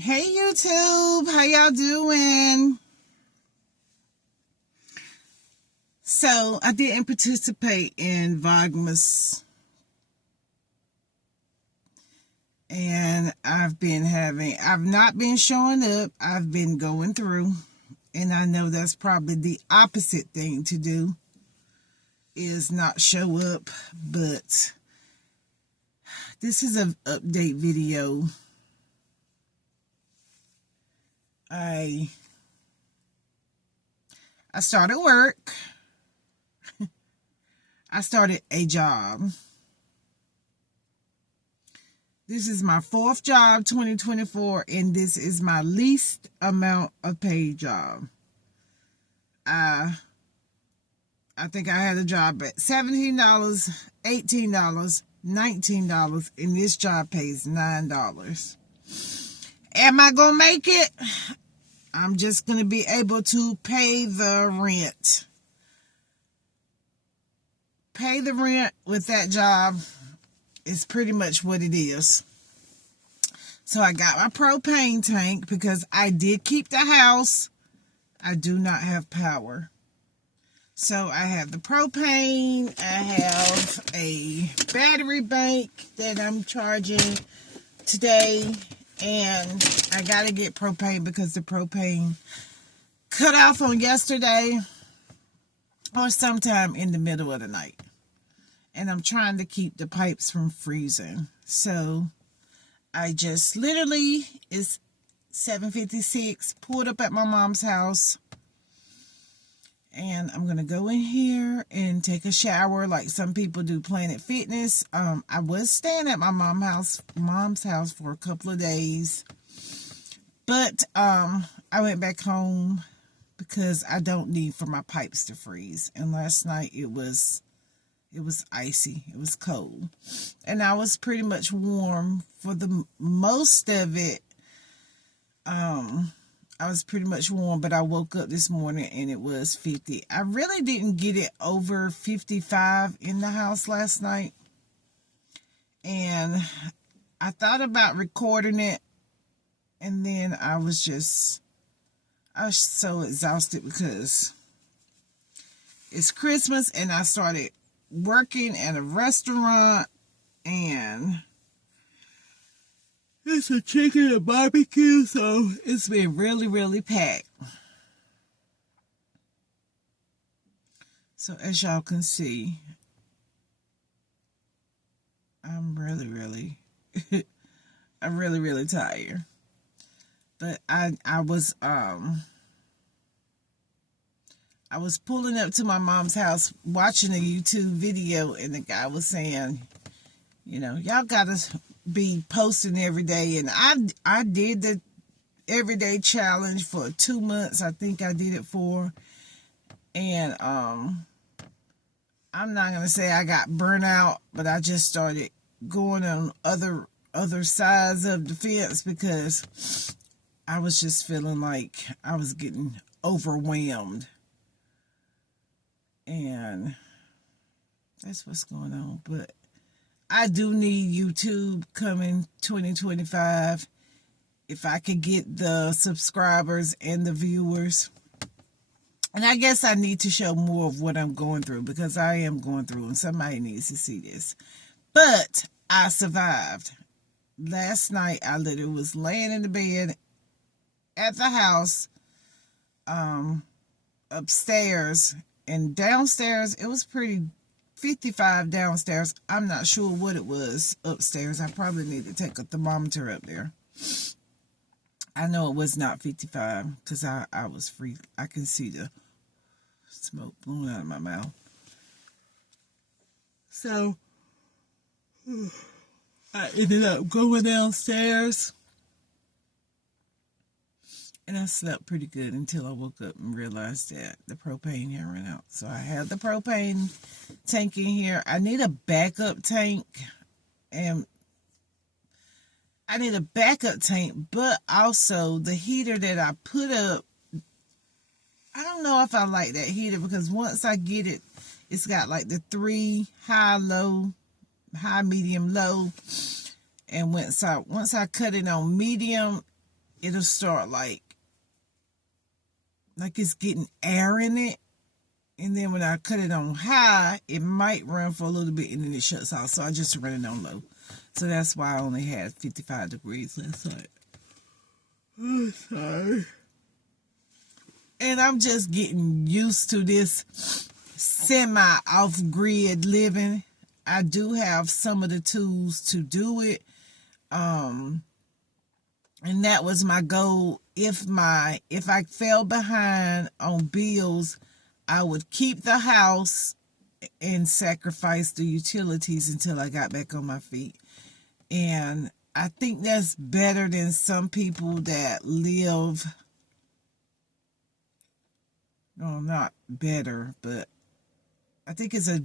Hey YouTube, how y'all doing? So I didn't participate in Vlogmas, and I've not been showing up. I've been going through, and I know that's probably the opposite thing to do, is not show up, but this is an update video. I started work. I started a job. This is my fourth job, 2024, and this is my least amount of paid job. I think I had a job at $17, $18, $19, and this job pays $9. Am I going to make it? I'm just going to be able to pay the rent. Pay the rent with that job is pretty much what it is. So I got my propane tank because I did keep the house. I do not have power. So I have the propane. I have a battery bank that I'm charging today. And I got to get propane because the propane cut off on yesterday or sometime in the middle of the night. And I'm trying to keep the pipes from freezing. So I just literally, it's 7:56, pulled up at my mom's house. And I'm going to go in here and take a shower like some people do Planet Fitness. I was staying at my mom's house for a couple of days. But I went back home because I don't need for my pipes to freeze. And last night it was icy. It was cold. And I was pretty much warm for the most of it. I was pretty much warm, but I woke up this morning and it was 50. I really didn't get it over 55 in the house last night. And I thought about recording it. And then I was so exhausted because it's Christmas and I started working at a restaurant and it's a chicken and barbecue, so it's been really, really packed. So as y'all can see, I'm really, really tired. But I was pulling up to my mom's house watching a YouTube video, and the guy was saying, you know, y'all gotta be posting every day. And I did the everyday challenge for 2 months. I think I did it for. And I'm not gonna say I got burnt out, but I just started going on other sides of the fence because I was just feeling like I was getting overwhelmed. And that's what's going on. But I do need YouTube coming 2025. If I could get the subscribers and the viewers. And I guess I need to show more of what I'm going through because I am going through and somebody needs to see this. But I survived. Last night I literally was laying in the bed at the house, upstairs, and downstairs it was pretty 55 downstairs. I'm not sure what it was upstairs. I probably need to take a thermometer up there. I know it was not 55 because I was free. I can see the smoke blowing out of my mouth. So I ended up going downstairs and I slept pretty good until I woke up and realized that the propane had run out. So I have the propane tank in here. I need a backup tank. And I need a backup tank, but also the heater that I put up, I don't know if I like that heater because once I get it, it's got like the 3 high, low, high, medium, low. And once I cut it on medium, it'll start like it's getting air in it. And then when I cut it on high, it might run for a little bit and then it shuts off. So I just run it on low. So that's why I only had 55 degrees last night. Oh, sorry. And I'm just getting used to this semi-off-grid living. I do have some of the tools to do it. And that was my goal. If I fell behind on bills, I would keep the house and sacrifice the utilities until I got back on my feet. And I think that's better than some people that live, no, not better, but I think it's a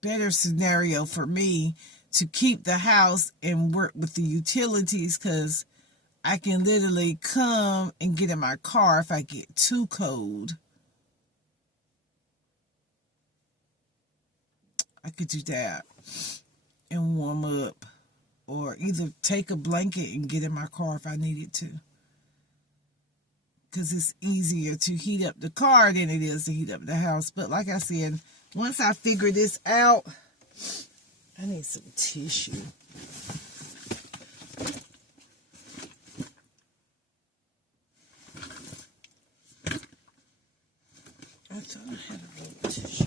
better scenario for me to keep the house and work with the utilities, because I can literally come and get in my car if I get too cold. I could do that and warm up, or either take a blanket and get in my car if I needed to, because it's easier to heat up the car than it is to heat up the house. But like I said, once I figure this out, I need some tissue. I thought I had a little tissue.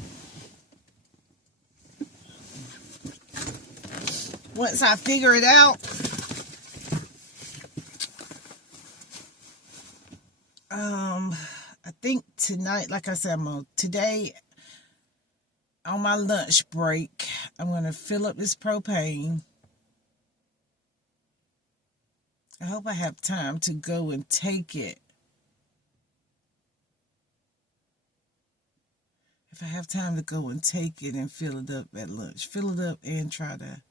Once I figure it out, I think tonight, like I said, today on my lunch break, I'm going to fill up this propane. I hope I have time to go and take it. If I have time to go and take it and fill it up at lunch. Fill it up and try to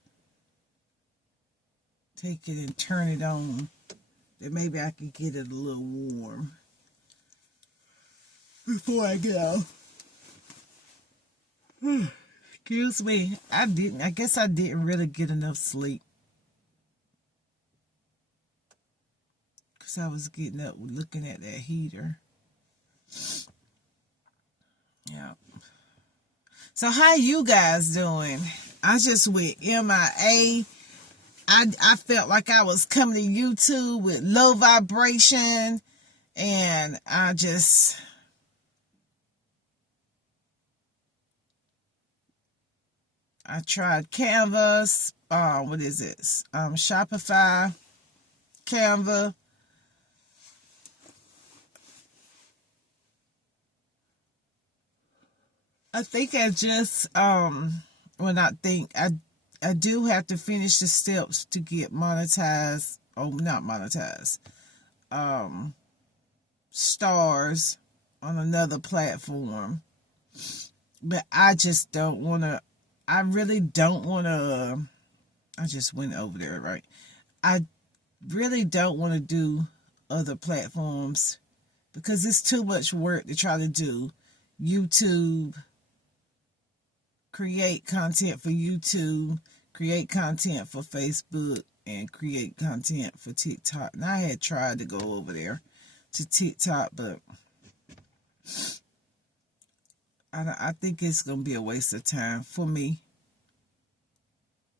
take it and turn it on. Then maybe I can get it a little warm before I go. Excuse me. I guess I didn't really get enough sleep, because I was getting up looking at that heater. Yeah. So how you guys doing? I just went MIA. I felt like I was coming to YouTube with low vibration, and I tried Canvas, what is it? Shopify, Canva. I think I just, I do have to finish the steps to get monetized, not monetized, stars on another platform. But I just don't want to, I really don't want to, I just went over there, right? I really don't want to do other platforms because it's too much work to try to do. YouTube, create content for YouTube, create content for Facebook, and create content for TikTok. And I had tried to go over there to TikTok, but I think it's going to be a waste of time for me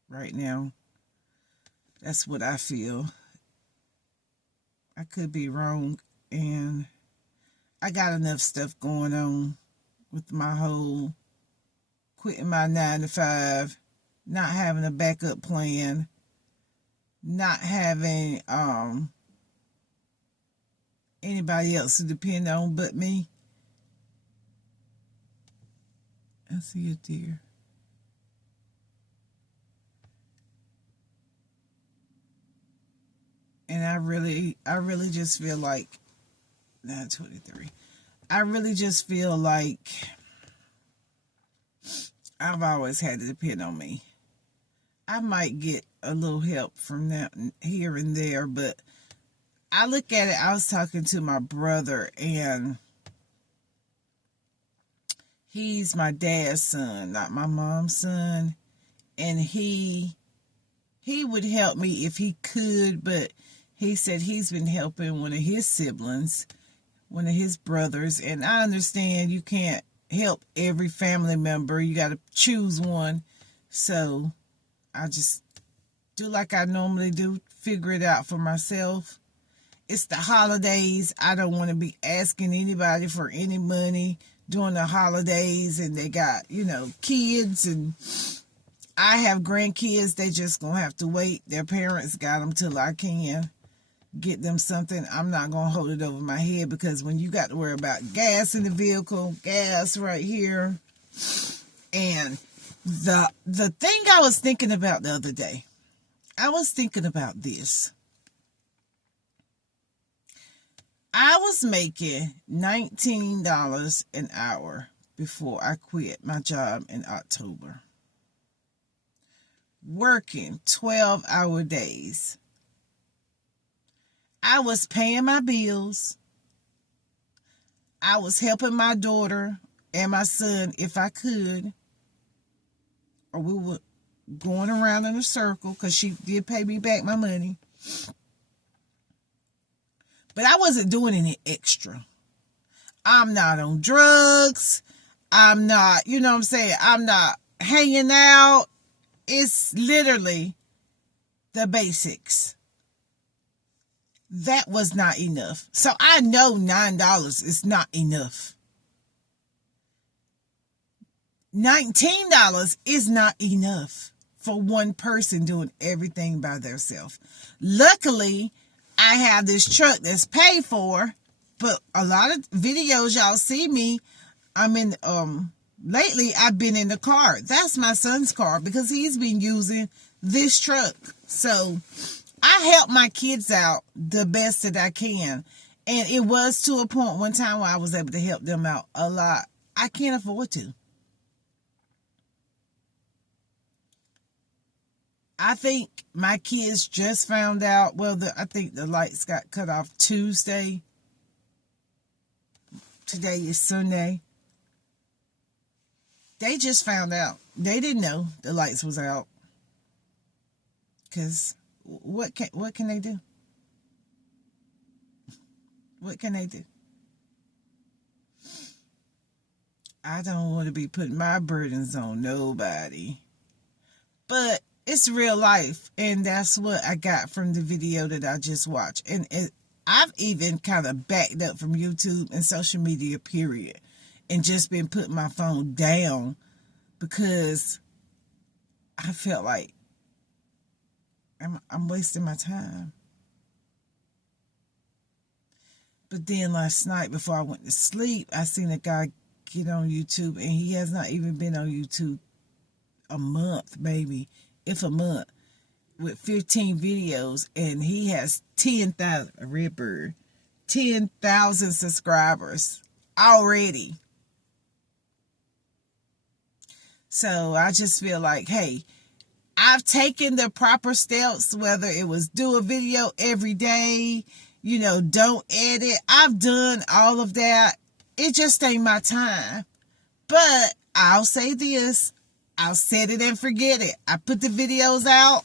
right now. That's what I feel. I could be wrong, and I got enough stuff going on with my whole quitting my 9 to 5, not having a backup plan, not having anybody else to depend on but me. I see a deer. And I really just feel like 9:23. I really just feel like I've always had to depend on me. I might get a little help from that here and there, but I look at it, I was talking to my brother, and he's my dad's son, not my mom's son, and he would help me if he could, but He said he's been helping one of his siblings, one of his brothers, and I understand you can't help every family member. You got to choose one. So I just do like I normally do, figure it out for myself. It's the holidays. I don't want to be asking anybody for any money during the holidays, and they got, kids, and I have grandkids. They just gonna have to wait. Their parents got them till I can get them something. I'm not gonna hold it over my head, because when you got to worry about gas in the vehicle, gas right here, and the thing I was thinking about the other day, I was thinking about this. I was making $19 an hour before I quit my job in October. Working 12-hour days. I was paying my bills. I was helping my daughter and my son if I could. Or we were going around in a circle, because she did pay me back my money. But I wasn't doing any extra. I'm not on drugs. I'm not, I'm not hanging out. It's literally the basics. That was not enough. So I know $9 is not enough. $19 is not enough for one person doing everything by themselves. Luckily, I have this truck that's paid for, but a lot of videos y'all see me, lately I've been in the car. That's my son's car, because he's been using this truck. So I help my kids out the best that I can. And it was to a point one time where I was able to help them out a lot. I can't afford to. I think my kids just found out. Well, I think the lights got cut off Tuesday. Today is Sunday. They just found out. They didn't know the lights was out. Because what can they do? What can they do? I don't want to be putting my burdens on nobody. But it's real life, and that's what I got from the video that I just watched. And I've even kind of backed up from YouTube and social media, period, and just been putting my phone down, because I felt like I'm wasting my time. But then last night, before I went to sleep, I seen a guy get on YouTube, and he has not even been on YouTube a month, maybe, if a month, with 15 videos, and he has 10,000, a Redbird, 10,000 subscribers already. So I just feel like, hey, I've taken the proper steps, whether it was do a video every day, don't edit. I've done all of that. It just ain't my time. But I'll say this. I'll set it and forget it. I put the videos out.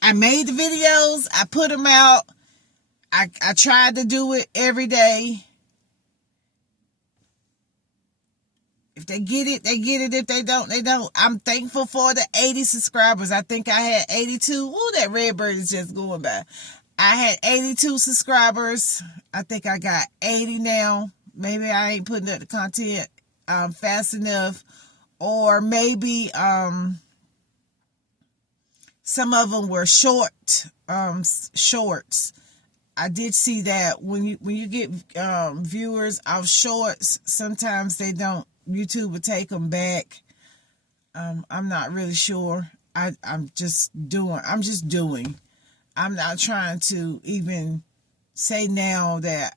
I made the videos. I put them out. I tried to do it every day. If they get it, they get it. If they don't, they don't. I'm thankful for the 80 subscribers. I think I had 82. Ooh, that Redbird is just going by. I had 82 subscribers. I think I got 80 now. Maybe I ain't putting up the content fast enough, or maybe some of them were shorts. I did see that when you get viewers of shorts, sometimes they don't. YouTube will take them back. I'm not really sure. I'm just doing. I'm not trying to even say now that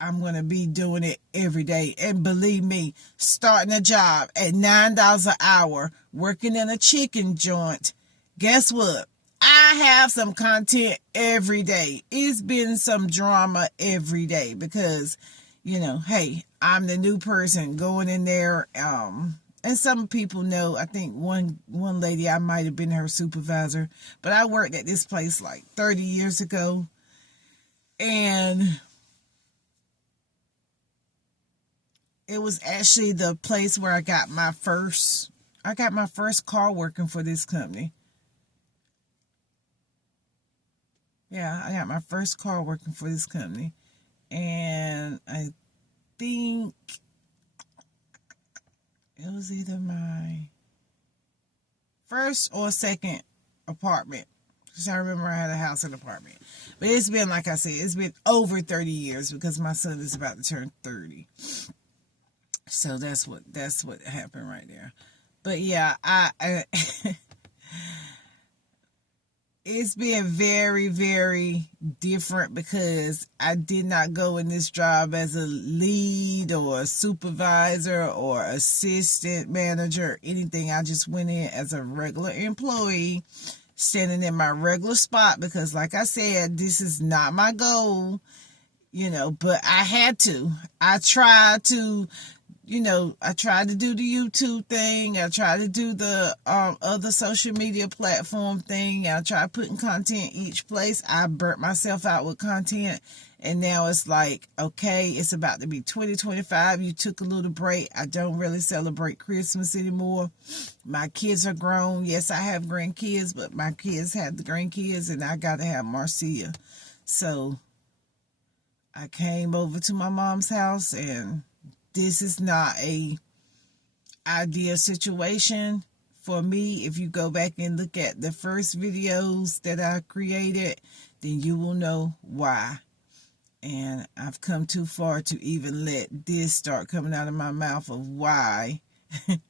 I'm going to be doing it every day. And believe me, starting a job at $9 an hour, working in a chicken joint, guess what? I have some content every day. It's been some drama every day because, hey, I'm the new person going in there, And some people know, I think one lady, I might have been her supervisor, but I worked at this place like 30 years ago. And it was actually the place where I got my first car working for this company. Yeah, I got my first car working for this company. And I think it was either my first or second apartment. Because I remember I had a house and apartment. But it's been, like I said, it's been over 30 years because my son is about to turn 30. So that's what happened right there. But yeah, I it's been very, very different because I did not go in this job as a lead or a supervisor or assistant manager or anything. I just went in as a regular employee, standing in my regular spot because, like I said, this is not my goal, but I had to. I tried to do the YouTube thing. I tried to do the other social media platform thing. I tried putting content each place. I burnt myself out with content. And now it's like, okay, it's about to be 2025. You took a little break. I don't really celebrate Christmas anymore. My kids are grown. Yes, I have grandkids, but my kids have the grandkids, and I got to have Marcia. So I came over to my mom's house, and this is not a ideal situation for me. If you go back and look at the first videos that I created, then you will know why. And I've come too far to even let this start coming out of my mouth of why. It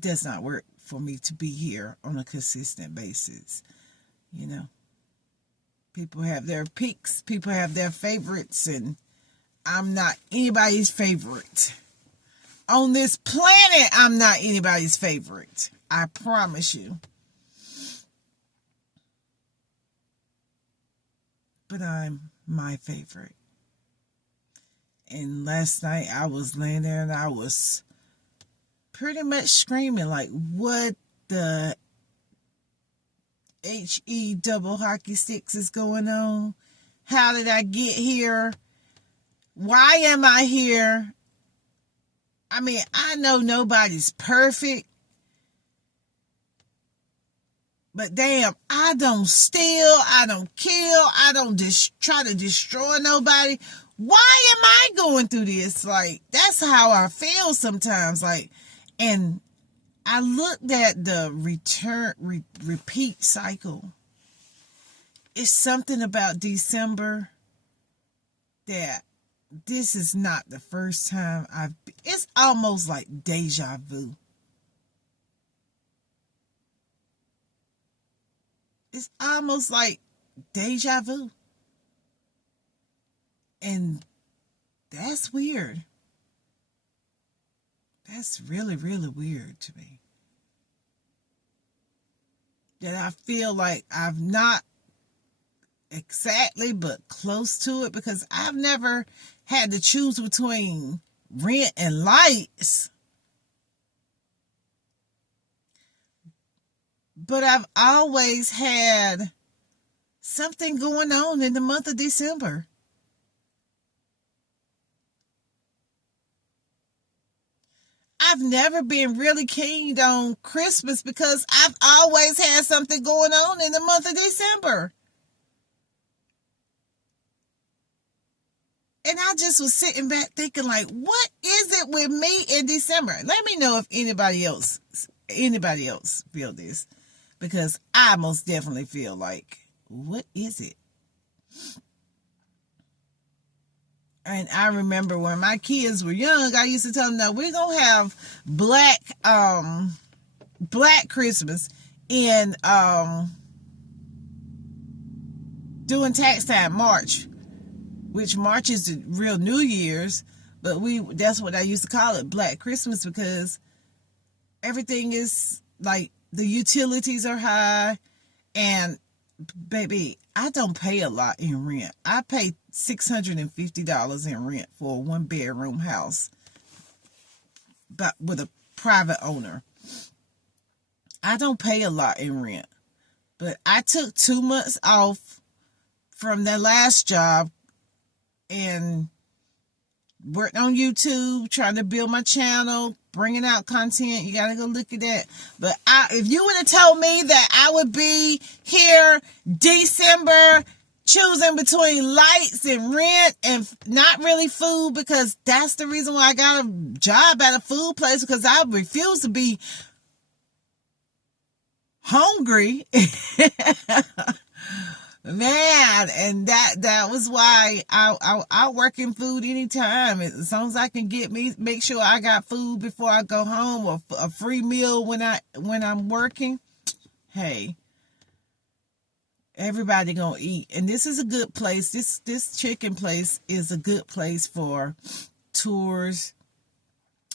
does not work for me to be here on a consistent basis. People have their peaks, people have their favorites, and I'm not anybody's favorite. On this planet, I'm not anybody's favorite. I promise you. But I'm my favorite. And last night I was laying there and I was pretty much screaming like, what the HE double hockey sticks is going on? How did I get here? Why am I here? I mean, I know nobody's perfect, but damn, I don't steal, I don't kill, I don't try to destroy nobody. Why am I going through this? Like, that's how I feel sometimes. Like, and I looked at the repeat cycle. It's something about December that this is not the first time it's almost like deja vu. It's almost like deja vu. And that's weird. That's really, really weird to me. That I feel like I've not exactly, but close to it, because I've never had to choose between rent and lights. But I've always had something going on in the month of December. I've never been really keen on Christmas because I've always had something going on in the month of December. And I just was sitting back thinking, like, what is it with me in December? Let me know if anybody else feel this. Because I most definitely feel like, what is it? And I remember when my kids were young, I used to tell them, no, we're going to have black Christmas in during tax time, March, which March is the real New Year's, but that's what I used to call it, Black Christmas, because everything is like, the utilities are high, and baby, I don't pay a lot in rent. I pay $650 in rent for a 1-bedroom house. but with a private owner. I don't pay a lot in rent, but I took 2 months off from that last job and worked on YouTube, trying to build my channel, bringing out content. You gotta go look at that. But if you would have told me that I would be here December choosing between lights and rent and not really food, because that's the reason why I got a job at a food place, because I refuse to be hungry. Man, and that was why I work in food anytime, as long as I can make sure I got food before I go home, or a free meal when I'm working. Hey, everybody gonna eat, and this is a good place. This chicken place is a good place for tours,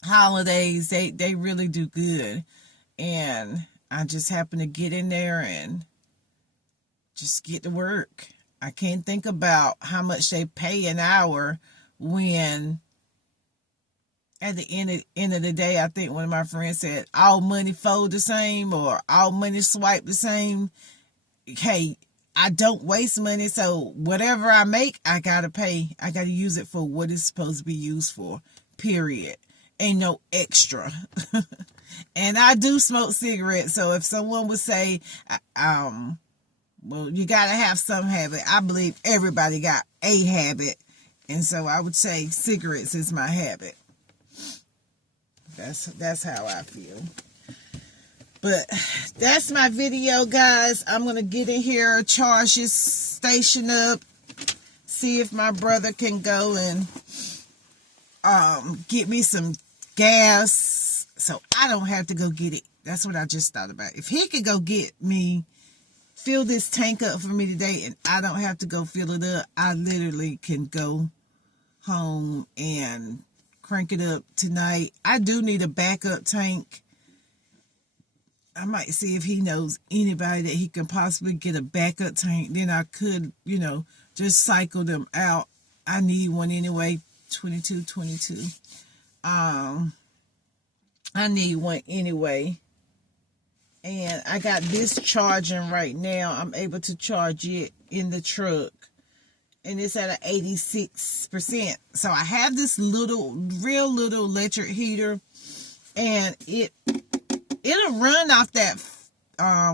holidays. They really do good, and I just happen to get in there and just get to work. I can't think about how much they pay an hour when at the end of the day, I think one of my friends said, all money fold the same, or all money swipe the same. Hey, I don't waste money, so whatever I make, I gotta pay. I gotta use it for what it's supposed to be used for, period. Ain't no extra. And I do smoke cigarettes, so if someone would say, well, you gotta have some habit, I believe everybody got a habit, and so I would say cigarettes is my habit. That's how I feel. But that's my video, guys. I'm gonna get in here, charge this station up, see if my brother can go and get me some gas, so I don't have to go get it. That's what I just thought about. If he could go get me, fill this tank up for me today, and I don't have to go fill it up, I literally can go home and crank it up tonight. I do need a backup tank. I might see if he knows anybody that he can possibly get a backup tank. Then I could, just cycle them out. I need one anyway. 22. I need one anyway. And I got this charging right now. I'm able to charge it in the truck. And it's at an 86%. So I have this real little electric heater. And it'll run off that,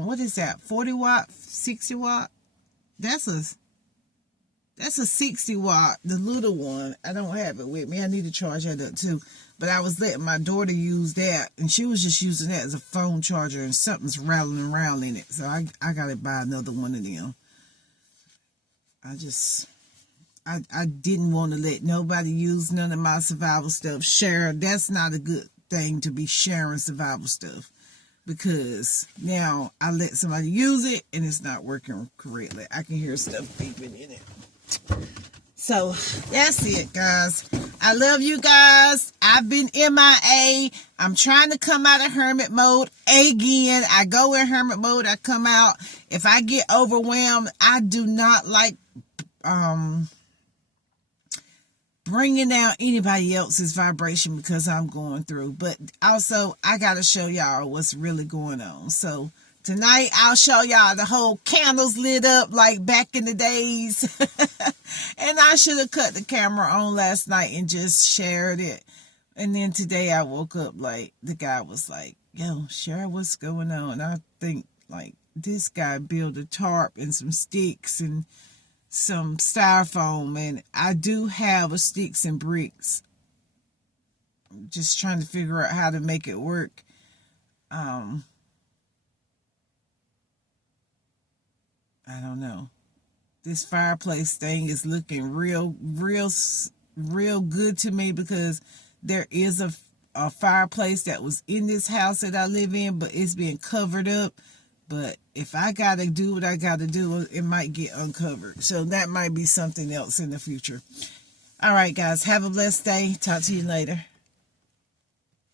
what is that, 40 watt, 60 watt? That's a 60 watt, the little one. I don't have it with me. I need to charge that up too. But I was letting my daughter use that, and she was just using that as a phone charger, and something's rattling around in it. So I got to buy another one of them. I didn't want to let nobody use none of my survival stuff. Share, that's not a good thing to be sharing survival stuff, because now I let somebody use it and it's not working correctly. I can hear stuff beeping in it. So that's it, guys. I love you guys. I've been MIA. I'm trying to come out of hermit mode again. I go in hermit mode, I come out. If I get overwhelmed, I do not like bringing down anybody else's vibration, because I'm going through. But also, I got to show y'all what's really going on. So tonight, I'll show y'all the whole candles lit up like back in the days. And I should have cut the camera on last night and just shared it. And then today I woke up, like, the guy was like, yo, share what's going on. I think, like, this guy built a tarp and some sticks and some styrofoam, and I do have a sticks and bricks. I'm just trying to figure out how to make it work. I don't know. This fireplace thing is looking real good to me, because there is a fireplace that was in this house that I live in, but it's being covered up. But if I gotta do what I gotta do, it might get uncovered. So that might be something else in the future. All right, guys, have a blessed day. Talk to you later.